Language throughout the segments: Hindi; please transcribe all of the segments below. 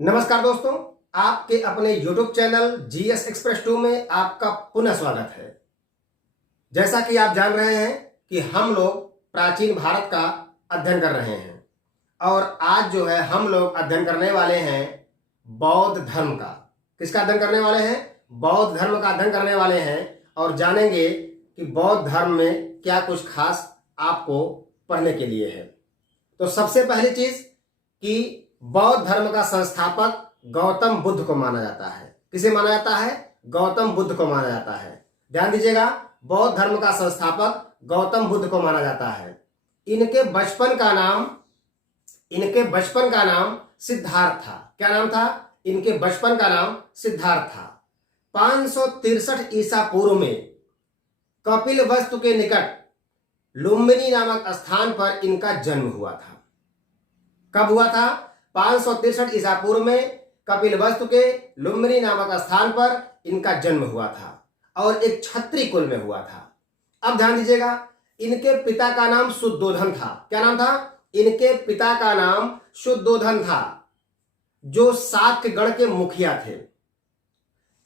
नमस्कार दोस्तों, आपके अपने YouTube चैनल जीएस एक्सप्रेस 2 में आपका पुनः स्वागत है। जैसा कि आप जान रहे हैं कि हम लोग प्राचीन भारत का अध्ययन कर रहे हैं और आज जो है हम लोग अध्ययन करने वाले हैं बौद्ध धर्म का। किसका अध्ययन करने वाले हैं? बौद्ध धर्म का अध्ययन करने वाले हैं और जानेंगे कि बौद्ध धर्म में क्या कुछ खास आपको पढ़ने के लिए है। तो सबसे पहली चीज कि बौद्ध धर्म का संस्थापक गौतम बुद्ध को माना जाता है। किसे माना जाता है? गौतम बुद्ध को माना जाता है। ध्यान दीजिएगा, बौद्ध धर्म का संस्थापक गौतम बुद्ध को माना जाता है। इनके बचपन का नाम सिद्धार्थ था। क्या नाम था? इनके बचपन का नाम सिद्धार्थ था। 563 ईसा पूर्व में कपिल वस्तु के निकट लुम्बिनी नामक स्थान पर इनका जन्म हुआ था। कब हुआ था? 563 ईसा पूर्व में कपिल वस्तु के लुम्बिनी नामक स्थान पर इनका जन्म हुआ था और एक क्षत्रिय कुल में हुआ था। अब ध्यान दीजिएगा, इनके पिता का नाम शुद्धोधन था। क्या नाम था? इनके पिता का नाम शुद्धोधन था, जो शाक्य गण के मुखिया थे।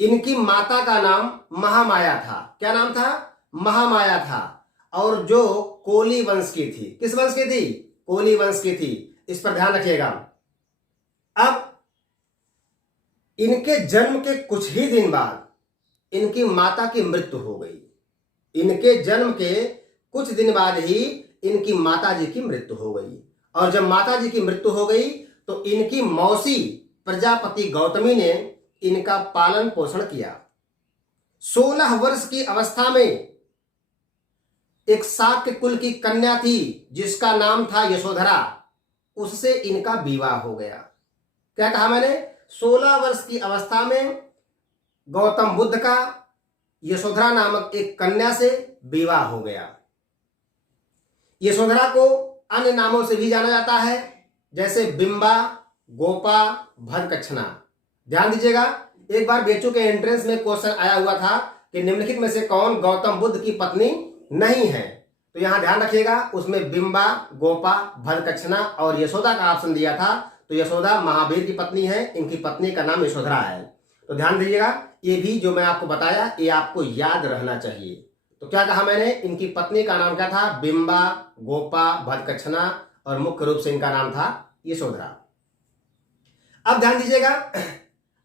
इनकी माता का नाम महामाया था। क्या नाम था? महामाया था, और जो कोली वंश की थी। किस वंश की थी? कोली वंश की थी। इस पर ध्यान रखिएगा। अब इनके जन्म के कुछ ही दिन बाद इनकी माता की मृत्यु हो गई। इनके जन्म के कुछ दिन बाद ही इनकी माता जी की मृत्यु हो गई, और जब माता जी की मृत्यु हो गई तो इनकी मौसी प्रजापति गौतमी ने इनका पालन पोषण किया। 16 वर्ष की अवस्था में एक शाक्य कुल की कन्या थी जिसका नाम था यशोधरा, उससे इनका विवाह हो गया। क्या कहा मैंने? 16 वर्ष की अवस्था में गौतम बुद्ध का यशोधरा नामक एक कन्या से विवाह हो गया। यशोधरा को अन्य नामों से भी जाना जाता है, जैसे बिंबा, गोपा, भद्रकच्छना। ध्यान दीजिएगा, एक बार बेचू के एंट्रेंस में क्वेश्चन आया हुआ था कि निम्नलिखित में से कौन गौतम बुद्ध की पत्नी नहीं है। तो यहां ध्यान रखिएगा, उसमें बिंबा, गोपा, भद्रकच्छना और यशोदा का ऑप्शन दिया था। तो यशोदा महावीर की पत्नी है, इनकी पत्नी का नाम यशोधरा है। तो ध्यान दीजिएगा, ये भी जो मैं आपको बताया ये आपको याद रहना चाहिए। तो क्या कहा मैंने? इनकी पत्नी का नाम क्या था? बिंबा, गोपा, भद्रकच्छना, और मुख्य रूप से इनका नाम था यशोधरा। अब ध्यान दीजिएगा,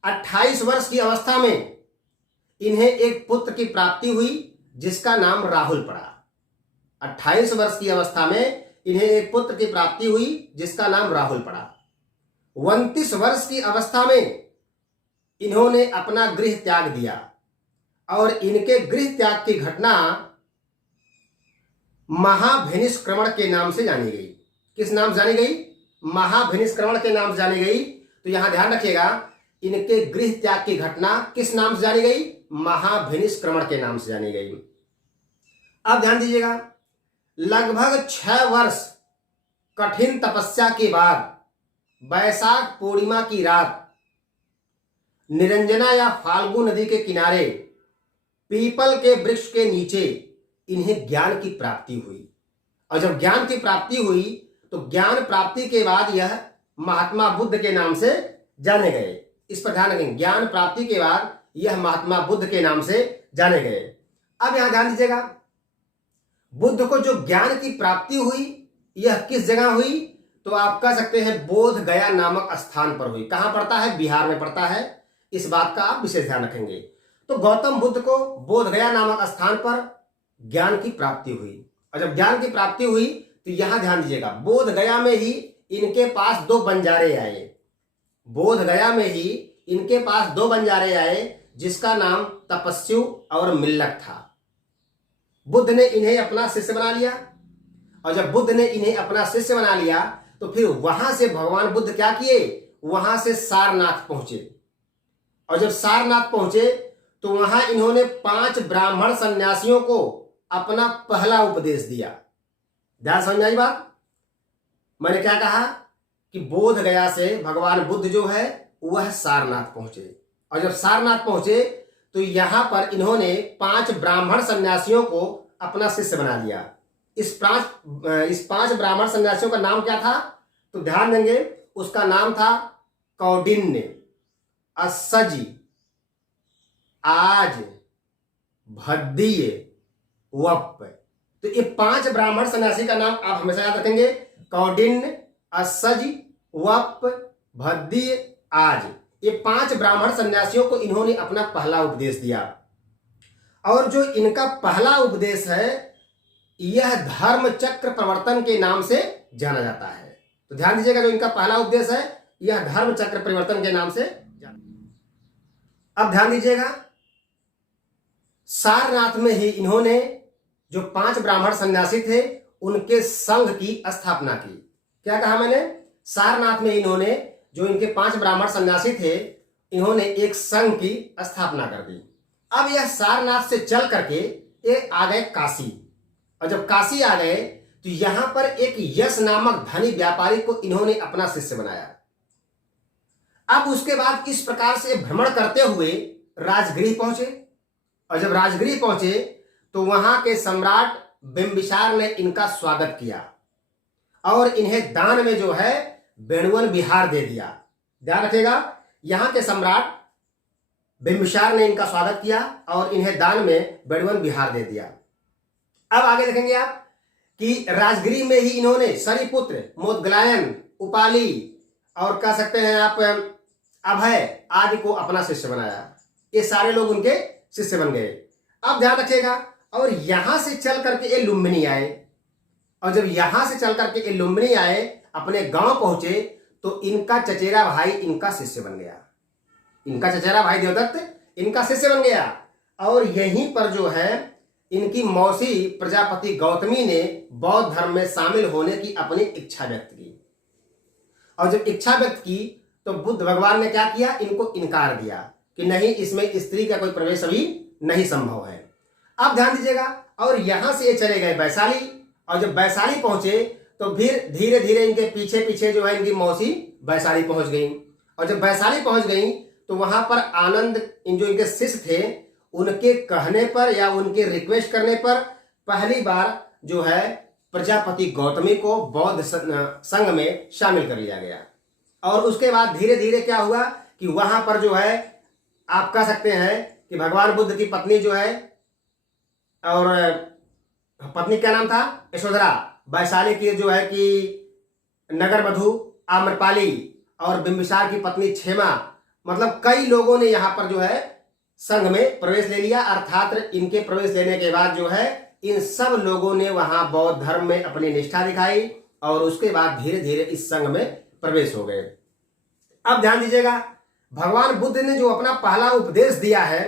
28 वर्ष की अवस्था में इन्हें एक पुत्र की प्राप्ति हुई जिसका नाम राहुल पड़ा। 28 वर्ष की अवस्था में इन्हें एक पुत्र की प्राप्ति हुई जिसका नाम राहुल पड़ा। 29 वर्ष की अवस्था में इन्होंने अपना गृह त्याग दिया, और इनके गृह त्याग की घटना महाभिनिष्क्रमण के नाम से जानी गई। किस नाम से जानी गई? महाभिनिष्क्रमण के नाम से जानी गई। तो यहां ध्यान रखिएगा, इनके गृह त्याग की घटना किस नाम से जानी गई? महाभिनिष्क्रमण के नाम से जानी गई। अब ध्यान दीजिएगा, लगभग 6 वर्ष कठिन तपस्या के बाद वैशाख पूर्णिमा की रात निरंजना या फाल्गु नदी के किनारे पीपल के वृक्ष के नीचे इन्हें ज्ञान की प्राप्ति हुई। और जब ज्ञान की प्राप्ति हुई तो ज्ञान प्राप्ति के बाद यह महात्मा बुद्ध के नाम से जाने गए। इस पर ध्यान रखें, ज्ञान प्राप्ति के बाद यह महात्मा बुद्ध के नाम से जाने गए। अब यहां ध्यान दीजिएगा, बुद्ध को जो ज्ञान की प्राप्ति हुई यह किस जगह हुई? तो आप कह सकते हैं बोध गया नामक स्थान पर हुई। कहां पड़ता है? बिहार में पड़ता है। इस बात का आप विशेष ध्यान रखेंगे। तो गौतम बुद्ध को बोध गया नामक स्थान पर ज्ञान की प्राप्ति हुई, और जब ज्ञान की प्राप्ति हुई तो यहां ध्यान दीजिएगा, बोध गया में ही इनके पास 2 बंजारे आए। बोध गया में ही इनके पास 2 बंजारे आए जिसका नाम तपस्यु और मिल्लक था। बुद्ध ने इन्हें अपना शिष्य बना लिया, और जब बुद्ध ने इन्हें अपना शिष्य बना लिया तो फिर वहां से भगवान बुद्ध क्या किए? वहां से सारनाथ पहुंचे, और जब सारनाथ पहुंचे तो वहां इन्होंने 5 ब्राह्मण सन्यासियों को अपना पहला उपदेश दिया। ध्यान समझ में आई बात? मैंने क्या कहा कि बोध गया से भगवान बुद्ध जो है वह सारनाथ पहुंचे, और जब सारनाथ पहुंचे तो यहां पर इन्होंने 5 ब्राह्मण सन्यासियों को अपना शिष्य बना लिया। इस 5 ब्राह्मण सन्यासियों का नाम क्या था? तो ध्यान देंगे, उसका नाम था कौंडिन्य, अस्सजी, आज, भद्दीय, वप। तो ये 5 ब्राह्मण सन्यासी का नाम आप हमेशा याद रखेंगे। कौंडिन्य, अस्सज, वप, भद्दीय, आज। ये 5 ब्राह्मण सन्यासियों को इन्होंने अपना पहला उपदेश दिया। और जो इनका पहला उपदेश है यह धर्म चक्र प्रवर्तन के नाम से जाना जाता है। तो ध्यान दीजिएगा, जो इनका पहला उपदेश है यह धर्म चक्र परिवर्तन के नाम से। अब ध्यान दीजिएगा, सारनाथ में ही इन्होंने जो 5 ब्राह्मण सन्यासी थे उनके संघ की स्थापना की। क्या कहा मैंने? सारनाथ में इन्होंने जो इनके 5 ब्राह्मण सन्यासी थे इन्होंने एक संघ की स्थापना कर दी। अब यह सारनाथ से चल करके ये आ गए काशी। और जब काशी आ गए तो यहां पर एक यश नामक धनी व्यापारी को इन्होंने अपना शिष्य बनाया। अब उसके बाद इस प्रकार से भ्रमण करते हुए राजगृह पहुंचे। और जब राजगृह पहुंचे तो वहां के सम्राट बिंबिसार ने इनका स्वागत किया और इन्हें दान में जो है बेणुवन विहार दे दिया। ध्यान रखिएगा, यहां के सम्राट बिंबिसार ने इनका स्वागत किया और इन्हें दान में बेणुवन विहार दे दिया। अब आगे देखेंगे आप कि राजगृह में ही इन्होंने सरिपुत्र, मोदगलायन, उपाली और कह सकते हैं आप अभय आदि को अपना शिष्य बनाया। ये सारे लोग उनके शिष्य बन गए। अब ध्यान रखिएगा, और यहां से चल करके ये लुम्बिनी आए। और जब यहां से चल करके ये लुम्बिनी आए, अपने गांव पहुंचे तो इनका चचेरा भाई इनका शिष्य बन गया। इनका चचेरा भाई देवदत्त इनका शिष्य बन गया। और यहीं पर जो है इनकी मौसी प्रजापति गौतमी ने बौद्ध धर्म में शामिल होने की अपनी इच्छा व्यक्त की। और जब इच्छा व्यक्त की तो बुद्ध भगवान ने क्या किया? इनको इनकार दिया कि नहीं, इसमें स्त्री का कोई प्रवेश अभी नहीं संभव है। अब ध्यान दीजिएगा, और यहां से ये चले गए वैशाली। और जब वैशाली पहुंचे तो फिर धीरे धीरे इनके पीछे पीछे जो है इनकी मौसी वैशाली पहुंच गई। और जब वैशाली पहुंच गई तो वहां पर आनंद, इन जो इनके शिष्य थे उनके कहने पर या उनके रिक्वेस्ट करने पर पहली बार जो है प्रजापति गौतमी को बौद्ध संघ में शामिल कर लिया गया। और उसके बाद धीरे धीरे क्या हुआ कि वहां पर जो है आप कह सकते हैं कि भगवान बुद्ध की पत्नी जो है, और पत्नी क्या नाम था? यशोधरा। वैशाली की जो है कि नगर वधु आम्रपाली और बिंबिसार की पत्नी क्षेमा, मतलब कई लोगों ने यहां पर जो है संघ में प्रवेश ले लिया। अर्थात इनके प्रवेश लेने के बाद जो है इन सब लोगों ने वहां बौद्ध धर्म में अपनी निष्ठा दिखाई और उसके बाद धीरे धीरे इस संघ में प्रवेश हो गए। अब ध्यान दीजिएगा, भगवान बुद्ध ने जो अपना पहला उपदेश दिया है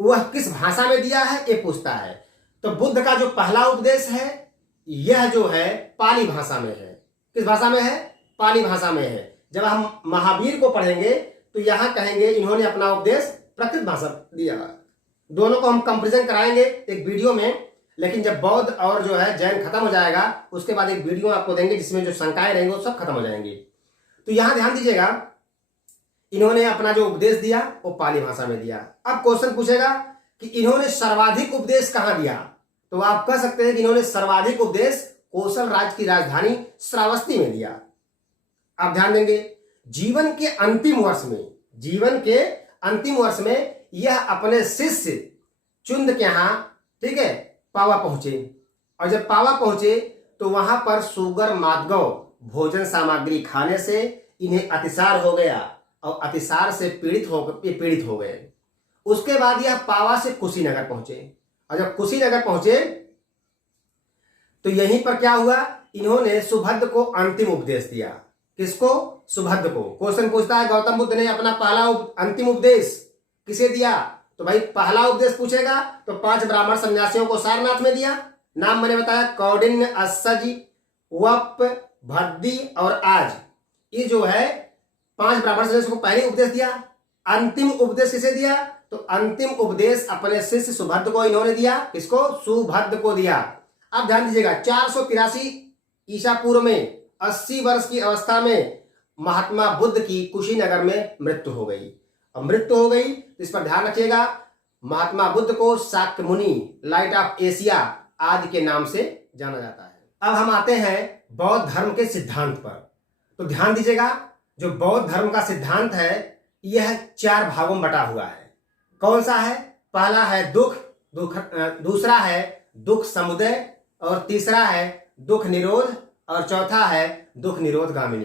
वह किस भाषा में दिया है ये पूछता है। तो बुद्ध का जो पहला उपदेश है यह जो है पाली भाषा में है। किस भाषा में है? पाली भाषा में है। जब हम महावीर को पढ़ेंगे तो यहां कहेंगे इन्होंने अपना उपदेश प्राकृत भाषा दिया। दोनों को हम कंपैरिजन कराएंगे एक वीडियो में, लेकिन जब बौद्ध और जो है जैन खत्म हो जाएगा उसके बाद एक वीडियो आपको देंगे जिसमें जो शंकाएं रहेंगी वो सब खत्म हो जाएंगी। तो यहां ध्यान दीजिएगा, इन्होंने अपना जो उपदेश दिया वो पाली भाषा में दिया। अब क्वेश्चन पूछेगा कि इन्होंने सर्वाधिक उपदेश कहां दिया? तो आप कह सकते हैं कि इन्होंने सर्वाधिक उपदेश कौशल राज्य की राजधानी श्रावस्ती में दिया। आप ध्यान देंगे, जीवन के अंतिम वर्ष में यह अपने शिष्य चुंद के यहां, ठीक है, पावा पहुंचे। और जब पावा पहुंचे तो वहां पर सुगर मादगव भोजन सामग्री खाने से इन्हें अतिसार हो गया और अतिसार से पीड़ित हो गए। उसके बाद यह पावा से कुशीनगर पहुंचे। और जब कुशीनगर पहुंचे तो यहीं पर क्या हुआ, इन्होंने सुभद्र को अंतिम उपदेश दिया। किसको? सुभद्र को। क्वेश्चन पूछता है गौतम बुद्ध ने अपना पहला अंतिम उपदेश किसे दिया? तो भाई पहला उपदेश पूछेगा तो 5 ब्राह्मण सन्यासियों को सारनाथ में दिया। नाम मैंने बताया, कौंडिन्य, अस्सज, वप, भद्दी और आज। ये जो है 5 ब्राह्मण सन्यासियों को पहले उपदेश दिया। अंतिम उपदेश किसे दिया? तो अंतिम उपदेश अपने शिष्य सुभद्र को इन्होंने दिया। किसको? सुभद्र को दिया। अब ध्यान दीजिएगा, 483 ईसा पूर्व में 80 वर्ष की अवस्था में महात्मा बुद्ध की कुशीनगर में मृत्यु हो गई। अब मृत्यु हो गई तो इस पर ध्यान रखिएगा, महात्मा बुद्ध को शाक्य मुनि, लाइट ऑफ एशिया आदि के नाम से जाना जाता है। अब हम आते हैं बौद्ध धर्म के सिद्धांत पर। तो ध्यान दीजिएगा, जो बौद्ध धर्म का सिद्धांत है यह 4 भागों में बटा हुआ है। कौन सा है? पहला है दुख, दूसरा है दुख समुदय, और तीसरा है दुख निरोध, और चौथा है दुख निरोध गामिनी।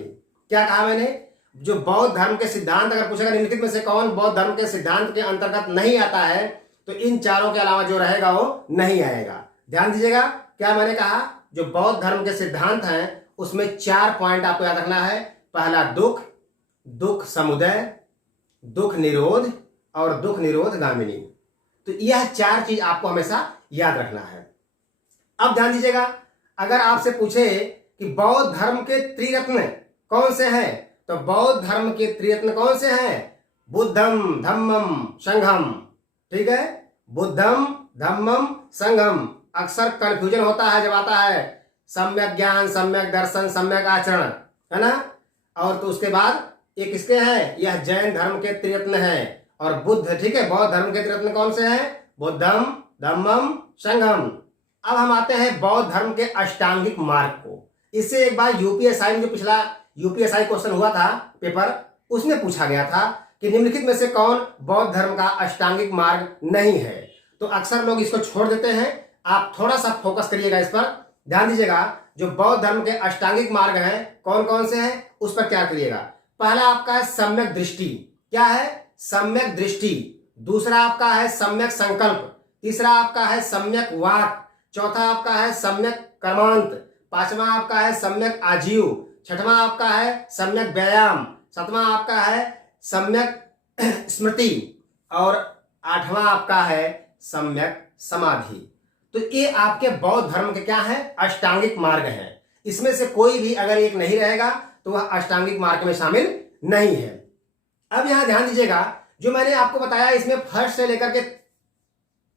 क्या कहा मैंने? जो बौद्ध धर्म के सिद्धांत अगर पूछेगा निम्नलिखित में से कौन बौद्ध धर्म के सिद्धांत के अंतर्गत नहीं आता है, तो इन चारों के अलावा जो रहेगा वो नहीं आएगा। ध्यान दीजिएगा, क्या मैंने कहा? जो बौद्ध धर्म के सिद्धांत हैं उसमें 4 पॉइंट आपको याद रखना है। पहला दुख, दुख समुदय, दुख निरोध और दुख निरोध गामिनी। तो यह 4 चीज आपको हमेशा याद रखना है। अब ध्यान दीजिएगा, अगर आपसे पूछे कि बौद्ध धर्म के त्रिरत्न कौन से हैं, तो बौद्ध धर्म के त्रिरत्न कौन से हैं? बुद्धम धम्मम संघम। ठीक है, बुद्धम धम्मम संघम। अक्सर कंफ्यूजन होता है जब आता है सम्यक ज्ञान, सम्यक दर्शन, सम्यक आचरण, है ना। और तो उसके बाद एक किसके हैं? यह जैन धर्म के त्रिरत्न है। और बुद्ध, ठीक है, बौद्ध धर्म के त्रिरत्न कौन से हैं? बुद्धम धम्मम संघम। अब हम आते हैं बौद्ध धर्म के अष्टांगिक मार्ग को। इससे एक बार यूपीएसआई में जो पिछला यूपीएसआई क्वेश्चन हुआ था पेपर, उसमें पूछा गया था कि निम्नलिखित में से कौन बौद्ध धर्म का अष्टांगिक मार्ग नहीं है। तो अक्सर लोग इसको छोड़ देते हैं। आप थोड़ा सा फोकस करिएगा इस पर, ध्यान दीजिएगा। जो बौद्ध धर्म के अष्टांगिक मार्ग हैं कौन कौन से हैं उस पर क्या करिएगा। पहला आपका है सम्यक दृष्टि। क्या है? सम्यक दृष्टि। दूसरा आपका है सम्यक संकल्प। तीसरा आपका है सम्यक वाक। चौथा आपका है सम्यक कर्मांत। पांचवा आपका है सम्यक आजीव। छठवां आपका है सम्यक व्यायाम। सातवां आपका है सम्यक स्मृति। और आठवां आपका है सम्यक समाधि। तो ये आपके बौद्ध धर्म के क्या है? अष्टांगिक मार्ग हैं। इसमें से कोई भी अगर एक नहीं रहेगा तो वह अष्टांगिक मार्ग में शामिल नहीं है। अब यहां ध्यान दीजिएगा, जो मैंने आपको बताया इसमें फर्स्ट से लेकर के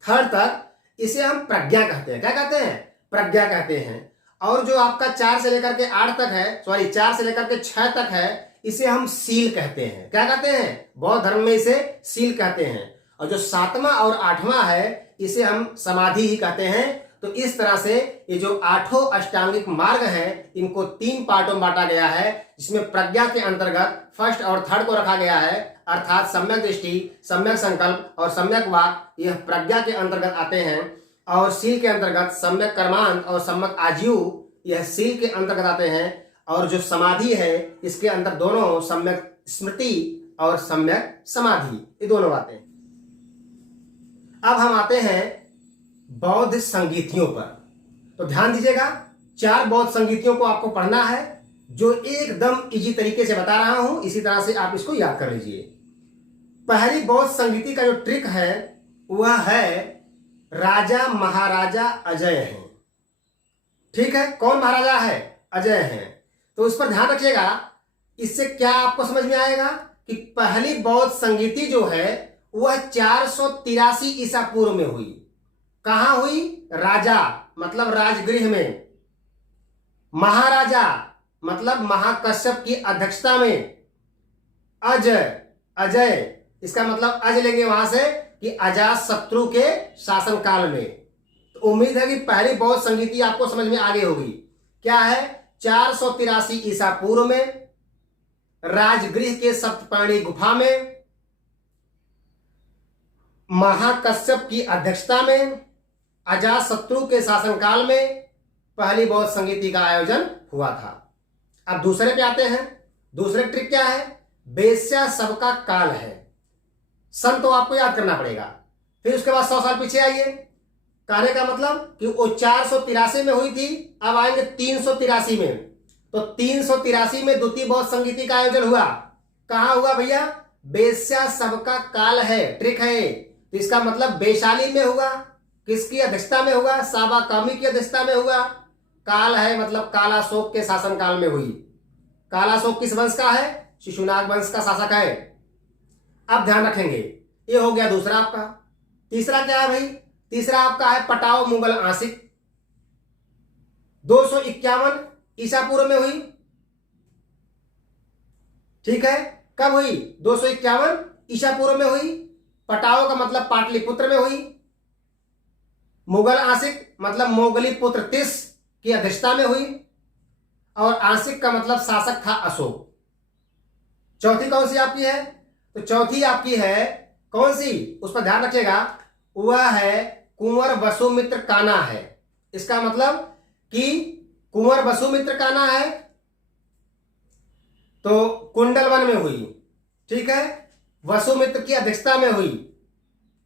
थर्ड तक इसे हम प्रज्ञा कहते हैं। क्या कहते हैं? प्रज्ञा कहते हैं। और जो आपका 4 से लेकर के 8 तक है, सॉरी 4 से लेकर के 6 तक है, इसे हम सील कहते हैं। क्या कहते हैं? बौद्ध धर्म में इसे सील कहते हैं। और जो 7वां और 8वां है इसे हम समाधि ही कहते हैं। तो इस तरह से ये जो 8 अष्टांगिक मार्ग हैं इनको 3 पार्टों में बांटा गया है, जिसमें प्रज्ञा के अंतर्गत फर्स्ट और थर्ड को रखा गया है, अर्थात सम्यक दृष्टि, सम्यक संकल्प और सम्यक वाक, यह प्रज्ञा के अंतर्गत आते हैं। और सील के अंतर्गत सम्यक कर्मांत और सम्यक आजीव, यह सील के अंतर्गत आते हैं। और जो समाधि है इसके अंदर दोनों सम्यक स्मृति और सम्यक समाधि, ये दोनों आते हैं। अब हम आते हैं बौद्ध संगीतियों पर। तो ध्यान दीजिएगा, 4 बौद्ध संगीतियों को आपको पढ़ना है, जो एकदम इजी तरीके से बता रहा हूं, इसी तरह से आप इसको याद कर लीजिए। पहली बौद्ध संगीति का जो ट्रिक है वह है राजा महाराजा अजय हैं। ठीक है, कौन महाराजा है? अजय हैं। तो उस पर ध्यान रखिएगा। इससे क्या आपको समझ में आएगा कि पहली बौद्ध संगीति जो है वह 483 ईसा पूर्व में हुई। कहां हुई? राजा मतलब राजगृह में, महाराजा मतलब महाकश्यप की अध्यक्षता में, अजय इसका मतलब अज लेंगे वहां से कि अजात शत्रु के शासनकाल में। तो उम्मीद है कि पहली बौद्ध संगीति आपको समझ में आ गई होगी। क्या है? 483 ईसा पूर्व में राजगृह के सप्तपर्णी गुफा में, महाकश्यप की अध्यक्षता में, अजात शत्रु के शासनकाल में पहली बौद्ध संगीति का आयोजन हुआ था। अब दूसरे पे आते हैं। दूसरे ट्रिक क्या है? वेश्या सबका काल है। सन तो आपको याद करना पड़ेगा। फिर उसके बाद 100 साल पीछे आइए। कहने का मतलब कि वो 483 में हुई थी, अब आएंगे 383 में। तो 383 में द्वितीय बौद्ध संगीति का आयोजन हुआ। कहां हुआ भैया? वेश्या सबका काल है, ट्रिक है। तो इसका मतलब वैशाली में हुआ। किसकी अध्यक्षता में हुआ? साबा कामी की अध्यक्षता में हुआ। काल है मतलब कालाशोक के शासनकाल में हुई। कालाशोक किस वंश का है? शिशुनाग वंश का शासक है। अब ध्यान रखेंगे, ये हो गया दूसरा आपका। तीसरा क्या है भाई? तीसरा आपका है पटाओ मुगल आंशिक, 251 ईसा पूर्व में हुई। ठीक है, कब हुई? 251 ईसा पूर्व में हुई। पटाओ का मतलब पाटलिपुत्र में हुई। मुगल आंशिक मतलब मोगली पुत्र तिस की अध्यक्षता में हुई। और आंशिक का मतलब शासक था अशोक। चौथी कौन सी आपकी है? तो चौथी आपकी है कौन सी, उस पर ध्यान रखिएगा, वह है कुंवर वसुमित्र कान्हा है। इसका मतलब कि कुंवर वसुमित्र कान्हा है तो कुंडलवन में हुई, ठीक है, वसुमित्र की अध्यक्षता में हुई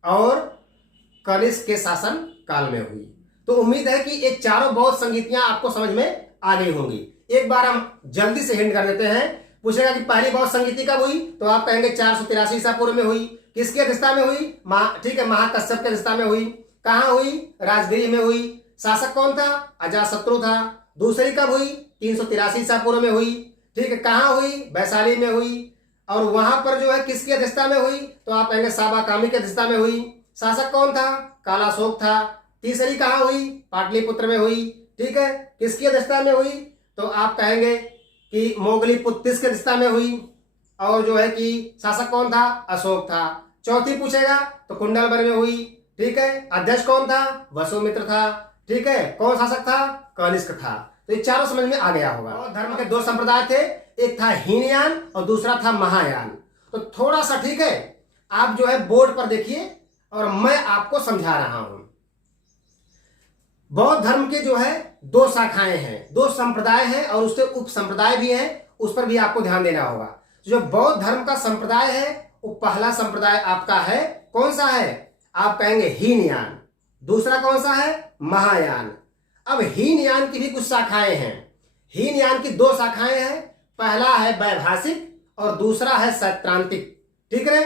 और कनिष्क के शासन काल में हुई। तो उम्मीद है कि ये चारों बौद्ध संगीतियां आपको समझ में आ गई होंगी। एक बार हम जल्दी से हिंट कर देते हैं। पूछेगा कि पहली बौद्ध संगीति कब हुई, तो आप कहेंगे 483 ईसा पूर्व में हुई। किसकी अध्यक्षता में हुई? ठीक है, महाकश्यप की अध्यक्षता में हुई। कहां हुई? राजगृह में हुई। शासक कौन था? अजातशत्रु था। दूसरी कब हुई? 383 ईसा पूर्व में हुई। ठीक है, कहां हुई? वैशाली में हुई। और वहां पर जो है किसकी अध्यक्षता में हुई, तो आप कहेंगे साबाकामी की अध्यक्षता में हुई। शासक कौन था? कालाशोक था। तीसरी कहां हुई? पाटलिपुत्र में हुई। ठीक है, किसकी अध्यक्षता में हुई, तो आप कहेंगे कि मोगलीपुत्तिस की अध्यक्षता में हुई। और जो है कि शासक कौन था? अशोक था। चौथी पूछेगा तो कुंडलवन में हुई। ठीक है, अध्यक्ष कौन था? वसुमित्र था। ठीक है, कौन शासक था? कनिष्क था। तो ये चारों समझ में आ गया होगा। और धर्म के दो संप्रदाय थे, एक था हीनयान और दूसरा था महायान। तो थोड़ा सा, ठीक है, आप जो है बोर्ड पर देखिए और मैं आपको समझा रहा हूं। बौद्ध धर्म के जो है दो शाखाएं हैं, दो संप्रदाय हैं और उसके उप संप्रदाय भी हैं, उस पर भी आपको ध्यान देना होगा। जो बौद्ध धर्म का संप्रदाय है वो पहला संप्रदाय आपका है, कौन सा है? आप कहेंगे हीनयान। दूसरा कौन सा है? महायान। अब हीनयान की भी कुछ शाखाएं हैं। हीनयान की दो शाखाएं हैं, पहला है वैभाषिक और दूसरा है सैद्धांतिक। ठीक है,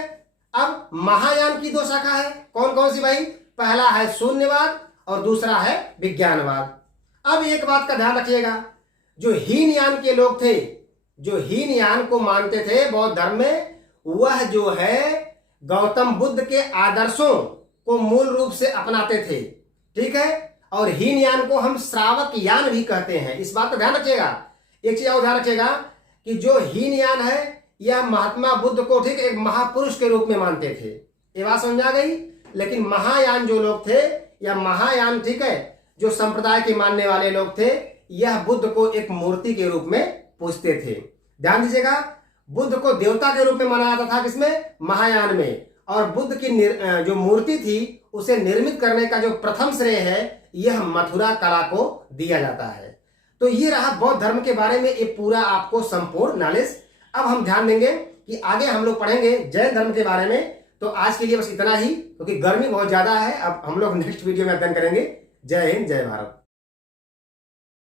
अब महायान की दो शाखा है, कौन कौन सी भाई? पहला है शून्यवाद और दूसरा है विज्ञानवाद। अब एक बात का ध्यान रखिएगा, जो हीनयान के लोग थे, जो हीनयान को मानते थे बौद्ध धर्म में, वह जो है गौतम बुद्ध के आदर्शों को मूल रूप से अपनाते थे। ठीक है, और हीनयान को हम श्रावक यान भी कहते हैं। इस बात का ध्यान रखिएगा। एक चीज और ध्यान रखिएगा कि जो हीनयान है यह महात्मा बुद्ध को, ठीक, एक महापुरुष के रूप में मानते थे। ये बात समझ आ गई। लेकिन महायान जो लोग थे, या महायान, ठीक है, जो संप्रदाय के मानने वाले लोग थे, यह बुद्ध को एक मूर्ति के रूप में पूजते थे। ध्यान दीजिएगा, बुद्ध को देवता के रूप में माना जाता था, किसमें? महायान में। और बुद्ध की जो मूर्ति थी उसे निर्मित करने का जो प्रथम श्रेय है यह मथुरा कला को दिया जाता है। तो ये रहा बौद्ध धर्म के बारे में ये पूरा आपको संपूर्ण नॉलेज। अब हम ध्यान देंगे कि आगे हम लोग पढ़ेंगे जैन धर्म के बारे में। तो आज के लिए बस इतना ही, क्योंकि गर्मी बहुत ज्यादा है। अब हम लोग नेक्स्ट वीडियो में अध्ययन करेंगे। जय हिंद, जय भारत।